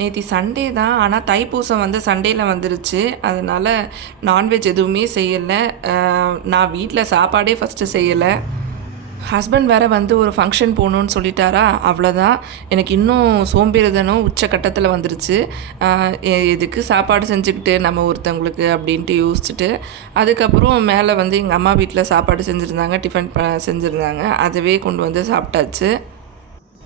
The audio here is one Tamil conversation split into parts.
நேற்று சண்டே தான், ஆனால் தைப்பூசம் வந்து சண்டேயில் வந்துருச்சு. அதனால் நான்வெஜ் எதுவுமே செய்யலை. நான் வீட்டில் சாப்பாடே ஃபஸ்ட்டு செய்யலை. ஹஸ்பண்ட் வேறு வந்து ஒரு ஃபங்க்ஷன் போகணுன்னு சொல்லிட்டாரா, அவ்வளோதான். எனக்கு இன்னும் சோம்பேறிதனம் உச்சக்கட்டத்தில் வந்துருச்சு. எதுக்கு சாப்பாடு செஞ்சுக்கிட்டு நம்ம ஒருத்தவங்களுக்கு அப்படின்ட்டு யோசிச்சுட்டு, அதுக்கப்புறம் மேலே வந்து எங்கள் அம்மா வீட்டில் சாப்பாடு செஞ்சுருந்தாங்க, டிஃபன் செஞ்சுருந்தாங்க. அதுவே கொண்டு வந்து சாப்பிட்டாச்சு.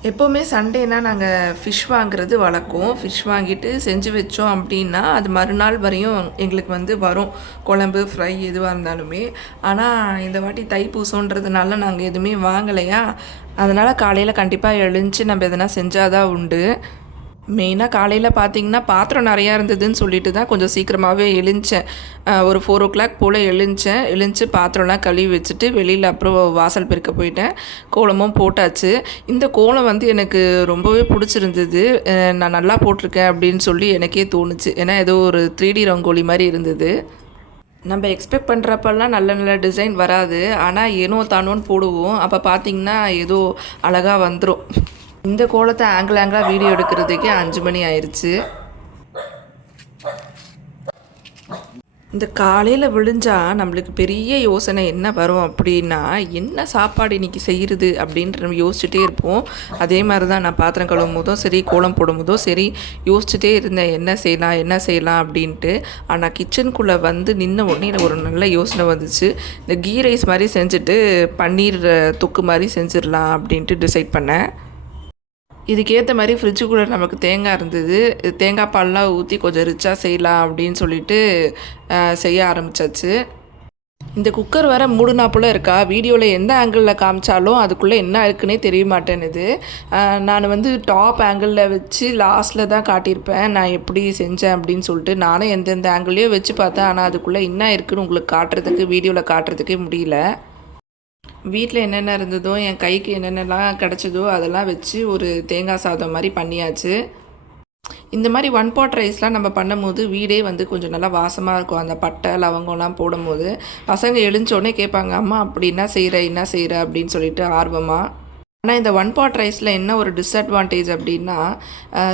எப்போவுமே சண்டேனா நாங்கள் ஃபிஷ் வாங்குறது வழக்கம். ஃபிஷ் வாங்கிட்டு செஞ்சு வச்சோம் அப்படின்னா அது மறுநாள் வரையும் எங்களுக்கு வந்து வரும், குழம்பு ஃப்ரை எதுவாக இருந்தாலுமே. ஆனால் இந்த வாட்டி தைப்பூசன்றதுனால நாங்கள் எதுவுமே வாங்கலையா, அதனால் காலையில் கண்டிப்பாக எழுந்துச்சு நம்ம எதனா செஞ்சால் தான் உண்டு. மெயினாக காலையில் பார்த்திங்கன்னா பாத்திரம் நிறையா இருந்ததுன்னு சொல்லிட்டு தான் கொஞ்சம் சீக்கிரமாகவே எழுந்தேன். ஒரு 4 o'clock போல் எழுந்துச்சு பாத்திரம்லாம் கழுவி வச்சுட்டு வெளியில் அப்புறம் வாசல் பெருக்க போயிட்டேன். கோலமும் போட்டாச்சு. இந்த கோலம் வந்து எனக்கு ரொம்பவே பிடிச்சிருந்தது. நான் நல்லா போட்டிருக்கேன் அப்படின்னு சொல்லி எனக்கே தோணுச்சு. ஏன்னா ஏதோ ஒரு 3D ரங்கோலி மாதிரி இருந்தது. நம்ம எக்ஸ்பெக்ட் பண்ணுறப்பெல்லாம் நல்ல நல்ல டிசைன் வராது, ஆனால் ஏனோ தானோன்னு போடுவோம். அப்போ பார்த்திங்கன்னா ஏதோ அழகாக வந்துடும். இந்த கோலத்தை ஆங்கிளாக வீடியோ எடுக்கிறதுக்கே 5 மணி ஆயிடுச்சு. இந்த காலையில் விழிஞ்சால் நம்மளுக்கு பெரிய யோசனை என்ன வரும் அப்படின்னா, என்ன சாப்பாடு இன்றைக்கி செய்கிறது அப்படின்ற நம்ம யோசிச்சுட்டே இருப்போம். அதே மாதிரி தான் நான் பாத்திரம் கழுவும் போதும் சரி, கோலம் போடும் போதும் சரி, யோசிச்சுட்டே இருந்தேன் என்ன செய்யலாம் அப்படின்ட்டு. ஆனால் கிச்சனுக்குள்ளே வந்து நின்ன உடனே எனக்கு ஒரு நல்ல யோசனை வந்துச்சு. இந்த கீ ரைஸ் மாதிரி செஞ்சுட்டு பன்னீர் தொக்கு மாதிரி செஞ்சிடலாம் அப்படின்ட்டு டிசைட் பண்ணேன். இதுக்கேற்ற மாதிரி ஃப்ரிட்ஜுக்குள்ளே நமக்கு தேங்காய் இருந்தது. தேங்காய் பால்லாம் ஊற்றி கொஞ்சம் ரிச்சாக செய்யலாம் அப்படின்னு சொல்லிட்டு செய்ய ஆரம்பித்தாச்சு. இந்த குக்கர் வேறு மூடுனாப்புல இருக்கா. வீடியோவில் எந்த ஆங்கிளில் காமிச்சாலும் அதுக்குள்ளே என்ன இருக்குன்னே தெரிய மாட்டேன்னுது. நான் வந்து டாப் ஆங்கிளில் வச்சு லாஸ்ட்டில் தான் காட்டியிருப்பேன் நான் எப்படி செஞ்சேன் அப்படின்னு சொல்லிட்டு. நானும் எந்தெந்த ஆங்கிள்லேயோ வச்சு பார்த்தேன், ஆனால் அதுக்குள்ளே என்ன இருக்குன்னு உங்களுக்கு காட்டுறதுக்கு வீடியோவில் காட்டுறதுக்கே முடியல. வீட்டில் என்னென்ன இருந்ததோ, என் கைக்கு என்னென்னலாம் கிடச்சதோ அதெல்லாம் வச்சு ஒரு தேங்காய் சாதம் மாதிரி பண்ணியாச்சு. இந்த மாதிரி 1 pot ரைஸ்லாம் நம்ம பண்ணும்போது வீடே வந்து கொஞ்சம் நல்லா வாசமாக இருக்கும். அந்த பட்டை லவங்கம்லாம் போடும்போது பசங்க எழுந்தோடனே கேட்பாங்க, அம்மா அப்படி என்ன செய்கிற அப்படின்னு சொல்லிட்டு ஆர்வமாக. ஆனால் இந்த 1 pot ரைஸில் என்ன ஒரு டிஸ்அட்வான்டேஜ் அப்படின்னா,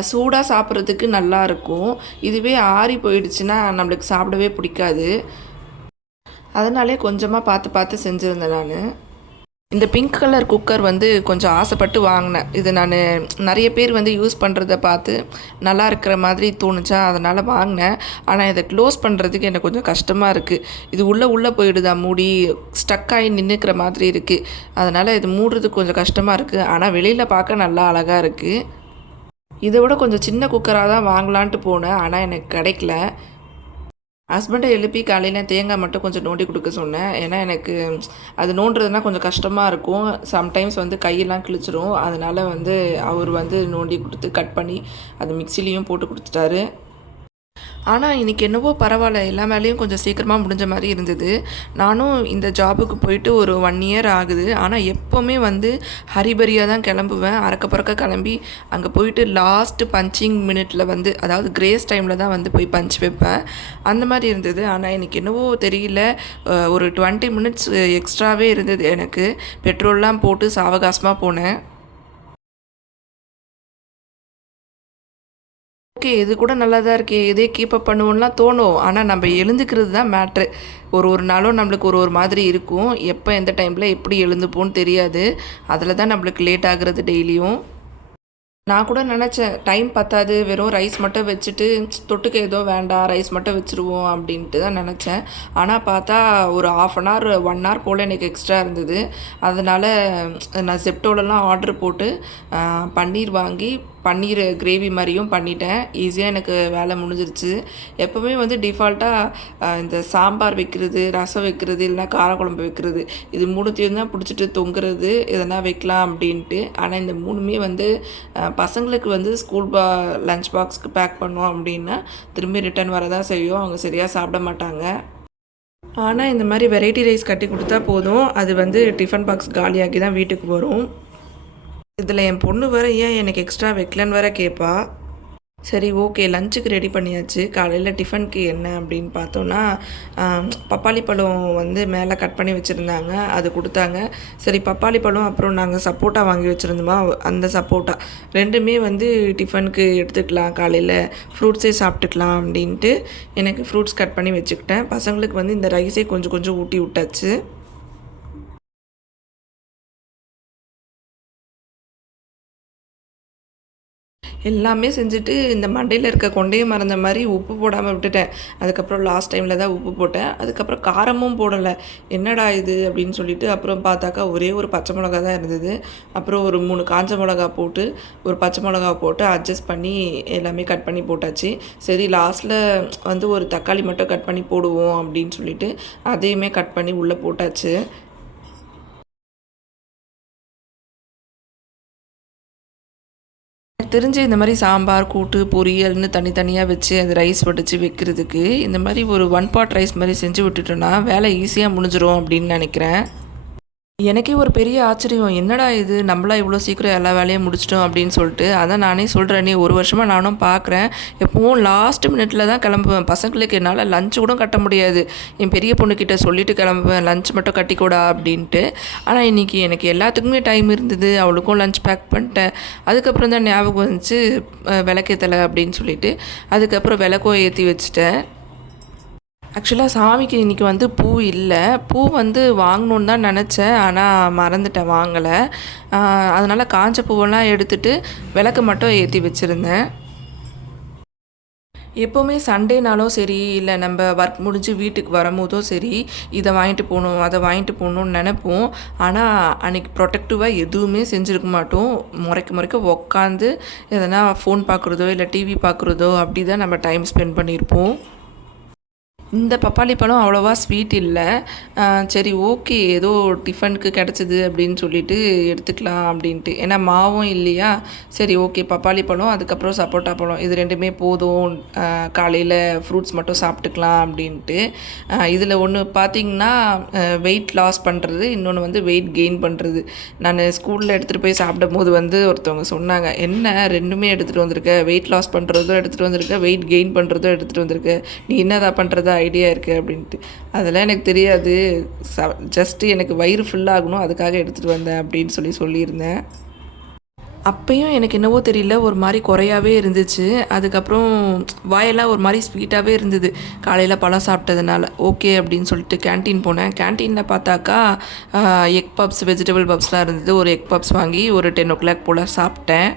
சூடாக சாப்பிட்றதுக்கு நல்லாயிருக்கும். இதுவே ஆறி போயிடுச்சுன்னா நம்மளுக்கு சாப்பிடவே பிடிக்காது. அதனாலே கொஞ்சமாக பார்த்து செஞ்சுருந்தேன் நான். இந்த பிங்க் கலர் குக்கர் வந்து கொஞ்சம் ஆசைப்பட்டு வாங்கினேன். இது நான் நிறைய பேர் வந்து யூஸ் பண்ணுறத பார்த்து நல்லா இருக்கிற மாதிரி தோணுச்சா, அதனால் வாங்கினேன். ஆனால் இதை க்ளோஸ் பண்ணுறதுக்கு எனக்கு கொஞ்சம் கஷ்டமாக இருக்குது. இது உள்ளே போயிடுதா மூடி, ஸ்டக்காகி நின்றுக்கிற மாதிரி இருக்குது. அதனால் இது மூடுறதுக்கு கொஞ்சம் கஷ்டமாக இருக்குது. ஆனால் வெளியில் பார்க்க நல்லா அழகாக இருக்குது. இதை விட கொஞ்சம் சின்ன குக்கராக தான் வாங்கலான்ட்டு போனேன், ஆனால் எனக்கு கிடைக்கல. ஹஸ்பண்டை எழுப்பி காலையில் தேங்காய் மட்டும் கொஞ்சம் நோண்டி கொடுக்க சொன்னேன். ஏன்னா எனக்கு அது நோண்டுறதுனா கொஞ்சம் கஷ்டமாக இருக்கும். சம்டைம்ஸ் வந்து கையெல்லாம் கிழிச்சிரும். அதனால் வந்து அவர் வந்து நோண்டி கொடுத்து கட் பண்ணி அது மிக்சிலையும் போட்டு கொடுத்துட்டாரு. ஆனால் இன்றைக்கி என்னவோ பரவாயில்ல, எல்லா வேலையும் கொஞ்சம் சீக்கிரமாக முடிஞ்ச மாதிரி இருந்தது. நானும் இந்த ஜாபுக்கு போயிட்டு ஒரு 1 year ஆகுது. ஆனால் எப்போவுமே வந்து ஹரிபரியாக தான் கிளம்புவேன். அறக்க பறக்க கிளம்பி அங்கே போயிட்டு லாஸ்ட்டு பஞ்சிங் மினிட்டில் வந்து, அதாவது கிரேஸ் டைமில் தான் வந்து போய் பஞ்ச் வைப்பேன். அந்த மாதிரி இருந்தது. ஆனால் எனக்கு என்னவோ தெரியல, ஒரு 20 minutes எக்ஸ்ட்ராவே இருந்தது. எனக்கு பெட்ரோல்லாம் போட்டு சாவகாசமாக போனேன். ஓகே, இது கூட நல்லா தான் இருக்கே, இதே கீப்பப் பண்ணுவோம்லாம் தோணும். ஆனால் நம்ம எழுந்துக்கிறது தான் மேட்ரு. ஒரு நாளும் நம்மளுக்கு ஒரு மாதிரி இருக்கும். எப்போ எந்த டைமில் எப்படி எழுந்துப்போன்னு தெரியாது. அதில் தான் நம்மளுக்கு லேட் ஆகுறது டெய்லியும். நான் கூட நினச்சேன் டைம் பத்தாது, வெறும் ரைஸ் மட்டும் வச்சுட்டு தொட்டுக்க ஏதோ வேண்டாம், ரைஸ் மட்டும் வச்சுருவோம் அப்படின்ட்டு தான் நினச்சேன். ஆனால் பார்த்தா ஒரு 1/2 hour 1 hour போல் எனக்கு எக்ஸ்ட்ரா இருந்தது. அதனால் நான் ஜெப்டோலலாம் ஆர்டர் போட்டு பன்னீர் வாங்கி பன்னீர் கிரேவி மாதிரியும் பண்ணிட்டேன். ஈஸியாக எனக்கு வேலை முடிஞ்சிருச்சு. எப்போவுமே வந்து டிஃபால்ட்டாக இந்த சாம்பார் வைக்கிறது, ரசம் வைக்கிறது, இல்லைனா காரக்குழம்பு வைக்கிறது, இது 3த்தையும் தான் பிடிச்சிட்டு தொங்குறது எதனா வைக்கலாம் அப்படின்ட்டு. ஆனால் இந்த 3மே வந்து பசங்களுக்கு வந்து ஸ்கூல் லஞ்ச் பாக்ஸ்க்கு பேக் பண்ணோம் அப்படின்னா திரும்பி ரிட்டர்ன் வரதான் செய்யும். அவங்க சரியாக சாப்பிட மாட்டாங்க. ஆனால் இந்த மாதிரி வெரைட்டி ரைஸ் கட்டி கொடுத்தா போதும், அது வந்து டிஃபன் பாக்ஸ் காலியாகி தான் வீட்டுக்கு வரும். இதில் என் பொண்ணு வேறு ஏன் எனக்கு எக்ஸ்ட்ரா வைக்கலன்னு வேறு கேட்பா. சரி, ஓகே. லஞ்சுக்கு ரெடி பண்ணியாச்சு. காலையில டிஃபனுக்கு என்ன அப்படின்னு பார்த்தோன்னா, பப்பாளி பழம் வந்து மேலே கட் பண்ணி வச்சுருந்தாங்க. அது குடுத்தாங்க. சரி, பப்பாளி பழம் அப்புறம் நாங்க சப்போட்டா வாங்கி வச்சுருந்தோமா, அந்த சப்போட்டா 2மே வந்து டிஃபனுக்கு எடுத்துக்கலாம். காலையில ஃப்ரூட்ஸே சாப்பிட்டுக்கலாம் அப்படின்ட்டு எனக்கு ஃப்ரூட்ஸ் கட் பண்ணி வச்சுக்கிட்டேன். பசங்களுக்கு வந்து இந்த ரைஸே கொஞ்சம் கொஞ்சம் ஊட்டி விட்டாச்சு. எல்லாமே செஞ்சுட்டு இந்த மண்டையில இருக்க கொண்டைய மறந்த மாரி உப்பு போடாம விட்டுட்டேன். அதுக்கப்புறம் லாஸ்ட் டைமில் தான் உப்பு போட்டேன். அதுக்கப்புறம் காரமும் போடல. என்னடா இது அப்படின்னு சொல்லிட்டு அப்புறம் பார்த்தாக்கா ஒரே ஒரு பச்சை மிளகா தான் இருந்தது. அப்புறம் ஒரு 3 காஞ்ச மிளகா போட்டு, ஒரு பச்சை மிளகா போட்டு அட்ஜஸ்ட் பண்ணி எல்லாமே கட் பண்ணி போட்டாச்சு. சரி, லாஸ்ட்டில் வந்து ஒரு தக்காளி மட்டும் கட் பண்ணி போடுவோம் அப்படின்னு சொல்லிட்டு அதையுமே கட் பண்ணி உள்ளே போட்டாச்சு. எனக்கு தெரிஞ்சு இந்த மாரி சாம்பார், கூட்டு, பொரியல்னு தனித்தனியாக வச்சு அது ரைஸ் வடித்து வைக்கிறதுக்கு இந்த மாரி ஒரு ஒன் பாட் ரைஸ் மாரி செஞ்சு விட்டுட்டோன்னா வேலை ஈஸியாக முடிஞ்சிரும் அப்படின்னு நினைக்கிறேன். எனக்கே ஒரு பெரிய ஆச்சரியம். என்னடா இது நம்மளா இவ்வளோ சீக்கிரம் எல்லா வேலையும் முடிச்சிட்டோம் அப்படின்னு சொல்லிட்டு. அதான் நானே சொல்கிறேனே, ஒரு வருஷமாக நானும் பார்க்குறேன். எப்பவும் லாஸ்ட் மினிட்ல தான் கிளம்புவேன். பசங்களுக்கு என்னால் லஞ்ச் கூட கட்ட முடியாது. என் பெரிய பொண்ணுக்கிட்ட சொல்லிட்டு கிளம்புவேன், லஞ்ச் மட்டும் கட்டிக்கூடா அப்படின்ட்டு. ஆனால் இன்றைக்கி எனக்கு எல்லாத்துக்குமே டைம் இருந்தது. அவளுக்கும் லஞ்ச் பேக் பண்ணிட்டேன். அதுக்கப்புறம் தான் ஞாபகம் வந்துச்சு விளக்கேத்தலை அப்படின்னு சொல்லிட்டு. அதுக்கப்புறம் விளக்கும் ஏற்றி வச்சுட்டேன். ஆக்சுவலாக சாமிக்கு இன்றைக்கி வந்து பூ இல்லை. பூ வந்து வாங்கணுன்னு தான் நினச்சேன், ஆனால் மறந்துட்டேன், வாங்கலை. அதனால் காஞ்ச பூவெல்லாம் எடுத்துகிட்டு விளக்கு மட்டும் ஏற்றி வச்சுருந்தேன். எப்போவுமே சண்டேனாலும் சரி, இல்லை நம்ம ஒர்க் முடிஞ்சு வீட்டுக்கு வரும்போதும் சரி, இதை வாங்கிட்டு போகணும், அதை வாங்கிட்டு போகணுன்னு நினைப்போம். ஆனால் அன்றைக்கி ப்ரொடக்டிவாக எதுவுமே செஞ்சுருக்க மாட்டோம். முறைக்க முறைக்க உக்காந்து எதனா ஃபோன் பார்க்குறதோ இல்லை டிவி பார்க்குறதோ அப்படி தான் நம்ம டைம் ஸ்பெண்ட் பண்ணியிருப்போம். இந்த பப்பாளி பழம் அவ்வளோவா ஸ்வீட் இல்லை. சரி, ஓகே, ஏதோ டிஃபனுக்கு கிடச்சிது அப்படின்னு சொல்லிட்டு எடுத்துக்கலாம் அப்படின்ட்டு. ஏன்னா மாவும் இல்லையா. சரி, ஓகே, பப்பாளி பழம் அதுக்கப்புறம் சப்போட்டா பழம் இது 2மே போதும், காலையில் ஃப்ரூட்ஸ் மட்டும் சாப்பிட்டுக்கலாம் அப்படின்ட்டு. இதில் ஒன்று பார்த்திங்கன்னா வெயிட் லாஸ் பண்ணுறது, இன்னொன்று வந்து வெயிட் கெயின் பண்ணுறது. நான் ஸ்கூலில் எடுத்துகிட்டு போய் சாப்பிடும்போது வந்து ஒருத்தவங்க சொன்னாங்க, என்ன 2மே எடுத்துகிட்டு வந்திருக்க, வெயிட் லாஸ் பண்ணுறதும் எடுத்துகிட்டு வந்திருக்க, வெயிட் கெயின் பண்ணுறதும் எடுத்துகிட்டு வந்திருக்க, நீ என்னதான் பண்ணுறதா ஐடியா இருக்குது அப்படின்ட்டு. அதெல்லாம் எனக்கு தெரியாது, ஜஸ்ட்டு எனக்கு வயிறு ஃபுல்லாகணும் அதுக்காக எடுத்துகிட்டு வந்தேன் அப்படின்னு சொல்லியிருந்தேன். அப்பயும் எனக்கு என்னவோ தெரியல, ஒரு மாதிரி குறையாவே இருந்துச்சு. அதுக்கப்புறம் வாயெல்லாம் ஒரு மாதிரி ஸ்வீட்டாகவே இருந்தது காலையில் பழம் சாப்பிட்டதுனால. ஓகே அப்படின்னு சொல்லிட்டு கேன்டீன் போனேன். கேன்டீனில் பார்த்தாக்கா எக் பப்ஸ், வெஜிடபிள் பப்ஸ்லாம் இருந்தது. ஒரு எக் பப்ஸ் வாங்கி ஒரு 10 o'clock போல் சாப்பிட்டேன்.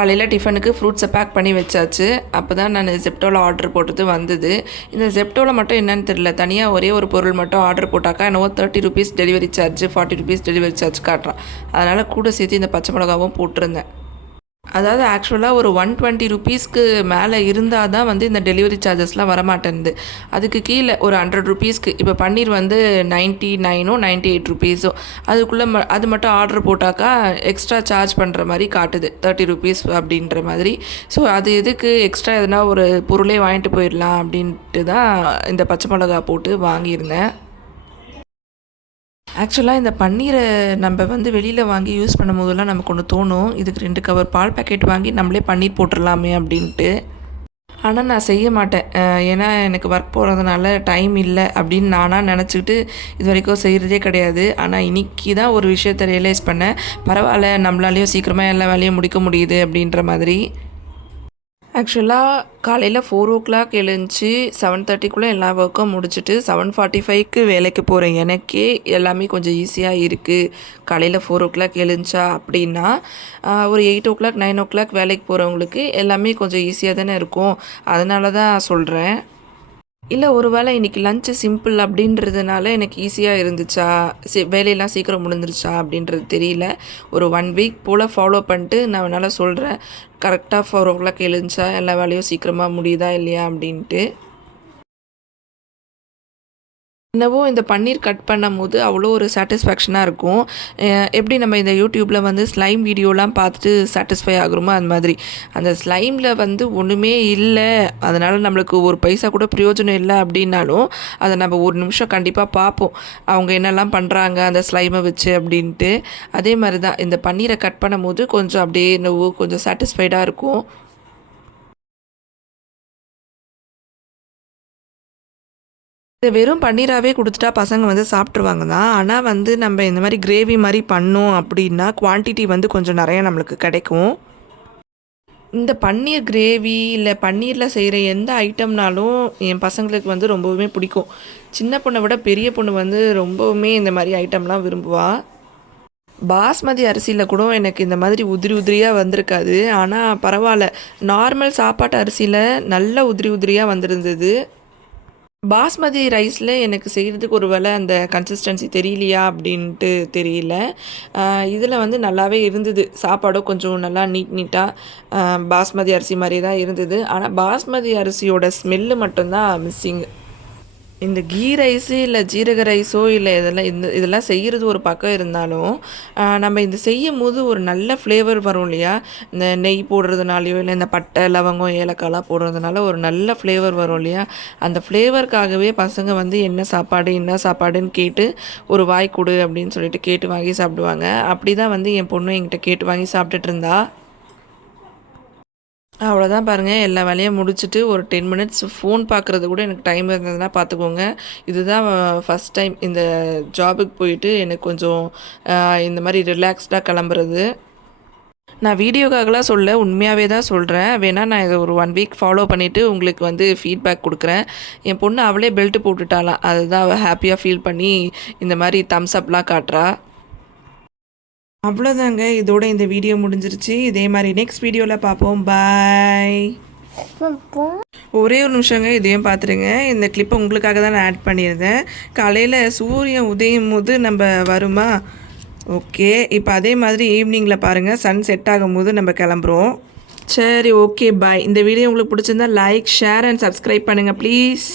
காலையில் டிஃபனுக்கு ஃப்ரூட்ஸை பேக் பண்ணி வச்சாச்சு. அப்போ தான் நான் ஜெப்டோவில் ஆர்டர் போட்டது வந்தது. இந்த ஜெப்டோவில் மட்டும் என்னன்னு தெரியல, தனியாக ஒரே ஒரு பொருள் மட்டும் ஆர்டர் போட்டாக்கா என்னவோ 30 rupees delivery charge, 40 rupees delivery charge காட்டுறான். அதனால் கூட சேர்த்து இந்த பச்சை மிளகாவும் போட்டிருந்தேன். அதாவது ஆக்சுவலாக ஒரு 120 rupeesக்கு மேலே இருந்தால் தான் வந்து இந்த டெலிவரி சார்ஜஸ்லாம் வரமாட்டேன்து. அதுக்கு கீழே ஒரு 100 rupeesக்கு இப்போ பன்னீர் வந்து 99 98 rupees அதுக்குள்ளே அது மட்டும் ஆர்டர் போட்டாக்கா எக்ஸ்ட்ரா சார்ஜ் பண்ணுற மாதிரி காட்டுது, 30 rupees அப்படின்ற மாதிரி. ஸோ அது எதுக்கு எக்ஸ்ட்ரா எதனா ஒரு பொருளே வாங்கிட்டு போயிடலாம் அப்படின்ட்டு தான் இந்த பச்சை மிளகா போட்டு வாங்கியிருந்தேன். ஆக்சுவலாக இந்த பன்னீரை நம்ம வந்து வெளியில் வாங்கி யூஸ் பண்ணும்போதெல்லாம் நமக்கு ஒன்று தோணும், இதுக்கு 2 கவர் பால் பேக்கெட் வாங்கி நம்மளே பன்னீர் போட்டுடலாமே அப்படின்ட்டு. ஆனால் நான் செய்ய மாட்டேன். ஏன்னா எனக்கு ஒர்க் போகிறதுனால டைம் இல்லை அப்படின்னு நானாக நினச்சிக்கிட்டு இது வரைக்கும் செய்கிறதே கிடையாது. ஆனால் இன்றைக்கி தான் ஒரு விஷயத்தை ரியலைஸ் பண்ணேன், பரவாயில்ல நம்மளாலேயும் சீக்கிரமாக எல்லா வேலையும் முடிக்க முடியுது அப்படின்ற மாதிரி. ஆக்சுவலாக காலையில் 4 o'clock எழுந்துச்சி 7:30க்குள்ளே எல்லா ஒர்க்கும் முடிச்சுட்டு 7:45க்கு வேலைக்கு போகிறேன். எனக்கே எல்லாமே கொஞ்சம் ஈஸியாக இருக்குது. காலையில் 4 o'clock எழுந்துச்சா அப்படின்னா ஒரு 8 o'clock 9 o'clock வேலைக்கு போகிறவங்களுக்கு எல்லாமே கொஞ்சம் ஈஸியாக தானே இருக்கும். அதனால தான் சொல்கிறேன். இல்லை, ஒரு வேளை இன்றைக்கி லஞ்சு சிம்பிள் அப்படின்றதுனால எனக்கு ஈஸியாக இருந்துச்சா, வேலையெல்லாம் சீக்கிரம் முடிஞ்சிருச்சா அப்படின்றது தெரியல. ஒரு 1 week போல் ஃபாலோ பண்ணிட்டு நான் வேணாலும் சொல்கிறேன், கரெக்டாக 4 o'clock எழுந்துச்சா, எல்லா வேலையும் சீக்கிரமாக முடியுதா இல்லையா அப்படின்ட்டு. என்னவோ இந்த பன்னீர் கட் பண்ணும்போது அவ்வளோ ஒரு சாட்டிஸ்ஃபேக்ஷனாக இருக்கும். எப்படி நம்ம இந்த யூடியூப்பில் வந்து ஸ்லைம் வீடியோலாம் பார்த்துட்டு சாட்டிஸ்ஃபை ஆகுறோமோ அந்த மாதிரி. அந்த ஸ்லைமில் வந்து ஒன்றுமே இல்லை, அதனால் நம்மளுக்கு ஒரு பைசா கூட பிரயோஜனம் இல்லை அப்படின்னாலும் அதை நம்ம ஒரு நிமிஷம் கண்டிப்பாக பார்ப்போம், அவங்க என்னெல்லாம் பண்ணுறாங்க அந்த ஸ்லைமை வச்சு அப்படின்ட்டு. அதே மாதிரி தான் இந்த பன்னீரை கட் பண்ணும்போது கொஞ்சம் அப்படியே என்னவோ கொஞ்சம் சாட்டிஸ்ஃபைடாக இருக்கும். இதை வெறும் பன்னீராகவே கொடுத்துட்டா பசங்க வந்து சாப்பிட்ருவாங்க தான். ஆனால் வந்து நம்ம இந்த மாதிரி கிரேவி மாதிரி பண்ணோம் அப்படின்னா குவான்டிட்டி வந்து கொஞ்சம் நிறையா நம்மளுக்கு கிடைக்கும். இந்த பன்னீர் கிரேவி இல்லை பன்னீரில் செய்கிற எந்த ஐட்டம்னாலும் என் பசங்களுக்கு வந்து ரொம்பவுமே பிடிக்கும். சின்ன பொண்ணை விட பெரிய பொண்ணு வந்து ரொம்பவுமே இந்த மாதிரி ஐட்டம்லாம் விரும்புவாள். பாஸ்மதி அரிசியில் கூட எனக்கு இந்த மாதிரி உதிரி உதிரியாக வந்திருக்காது. ஆனால் பரவாயில்ல, நார்மல் சாப்பாட்டு அரிசியில் நல்ல உதிரி உதிரியாக வந்திருந்தது. பாஸ்மதி ரைஸில் எனக்கு செய்கிறதுக்கு ஒரு வேளை அந்த கன்சிஸ்டன்சி தெரியலையா அப்படின்ட்டு தெரியல. இதில் வந்து நல்லாவே இருந்தது. சாப்பாடும் கொஞ்சம் நல்லா நீட்டாக பாஸ்மதி அரிசி மாதிரி தான் இருந்தது. ஆனால் பாஸ்மதி அரிசியோட ஸ்மெல்லு மட்டும்தான் மிஸ்ஸிங்கு. இந்த கீ ரைஸு இல்லை ஜீரக ரைஸோ இல்லை இதெல்லாம் செய்கிறது ஒரு பக்கம் இருந்தாலும் நம்ம இந்த செய்யும்போது ஒரு நல்ல ஃப்ளேவர் வரும் இல்லையா? இந்த நெய் போடுறதுனாலையோ இல்லை இந்த பட்டை லவங்கம் ஏலக்காய்லாம் போடுறதுனால ஒரு நல்ல ஃப்ளேவர் வரும் இல்லையா? அந்த ஃப்ளேவருக்காகவே பசங்க வந்து என்ன சாப்பாடுன்னு கேட்டு ஒரு வாய் கொடு அப்படின்னு சொல்லிட்டு கேட்டு வாங்கி சாப்பிடுவாங்க. அப்படி தான் வந்து என் பொண்ணு என்கிட்ட கேட்டு வாங்கி சாப்பிட்டுட்டு இருந்தா. அவ்வளோதான் பாருங்கள், எல்லா வேலையும் முடிச்சுட்டு ஒரு 10 மினிட்ஸ் ஃபோன் பார்க்குறது கூட எனக்கு டைம் இருந்ததுன்னா பார்த்துக்கோங்க. இதுதான் ஃபஸ்ட் டைம் இந்த ஜாபுக்கு போயிட்டு எனக்கு கொஞ்சம் இந்த மாதிரி ரிலாக்ஸ்டாக கிளம்புறது. நான் வீடியோக்காகலாம் சொல்ல, உண்மையாகவே தான் சொல்கிறேன். வேணால் நான் இதை ஒரு 1 வீக் ஃபாலோ பண்ணிவிட்டு உங்களுக்கு வந்து ஃபீட்பேக் கொடுக்குறேன். என் பொண்ணு அவளே பெல்ட்டு போட்டுட்டாலாம். அதுதான் அவள் ஹாப்பியாக ஃபீல் பண்ணி இந்த மாதிரி தம்ஸ் அப்லாம் காட்டுறா. அவ்வளோதாங்க, இதோட இந்த வீடியோ முடிஞ்சிருச்சு. இதே மாதிரி நெக்ஸ்ட் வீடியோவில் பார்ப்போம். பாய். ஒரே ஒரு நிமிஷங்க, இதையும் பார்த்துருங்க. இந்த கிளிப்பை உங்களுக்காக தான் நான் ஆட் பண்ணியிருந்தேன். காலையில் சூரியன் உதயம் போது நம்ம வருமா? ஓகே, இப்போ அதே மாதிரி ஈவினிங்கில் பாருங்கள், சன் செட் ஆகும் போது நம்ம கிளம்புறோம். சரி, ஓகே, பாய். இந்த வீடியோ உங்களுக்கு பிடிச்சிருந்தா லைக், ஷேர் அண்ட் சப்ஸ்கிரைப் பண்ணுங்கள் ப்ளீஸ்.